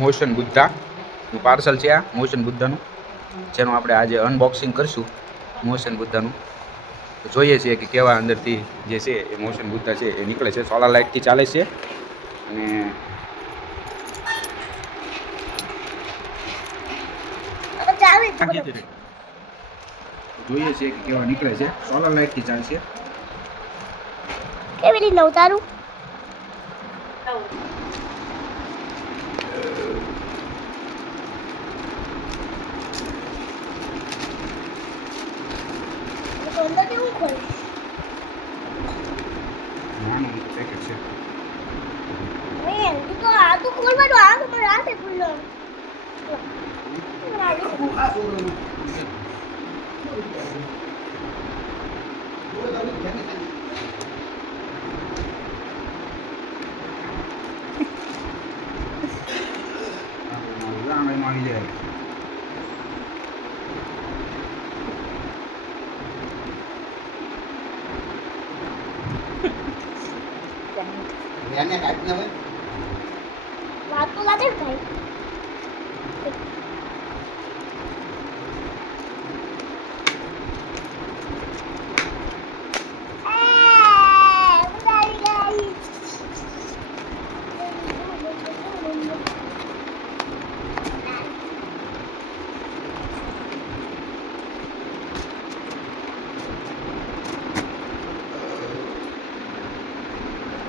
Motion બુદ્ધાનું parcel છે. આ motion બુદ્ધાનું જેનું આપણે આજે અનબોક્સિંગ કરીશું. મોશન બુદ્ધાનું જોઈએ છીએ કે કેવા અંદરથી જે છે એ મોશન બુદ્ધા છે એ નીકળે છે. સોલાર લાઇટથી ચાલે છે અને જોઈએ છીએ કે કેવા નીકળે છે. સોલાર લાઇટથી ચાલશે. કેવી રીતના ઉતારું? અંદર કેવું ખોલ? નાનું પેકેટ છે. તો આ તો ખોલવાનું, આ તો મારા હાથે ખુલ્લો. આવી જાય. વાત તો લાગે ને ભાઈ.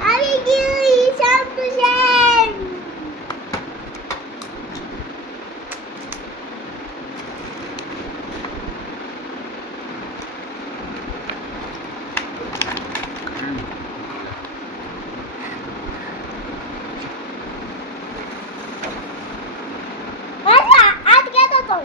આવી ગયું શંકુશન. આજ કહેતો તો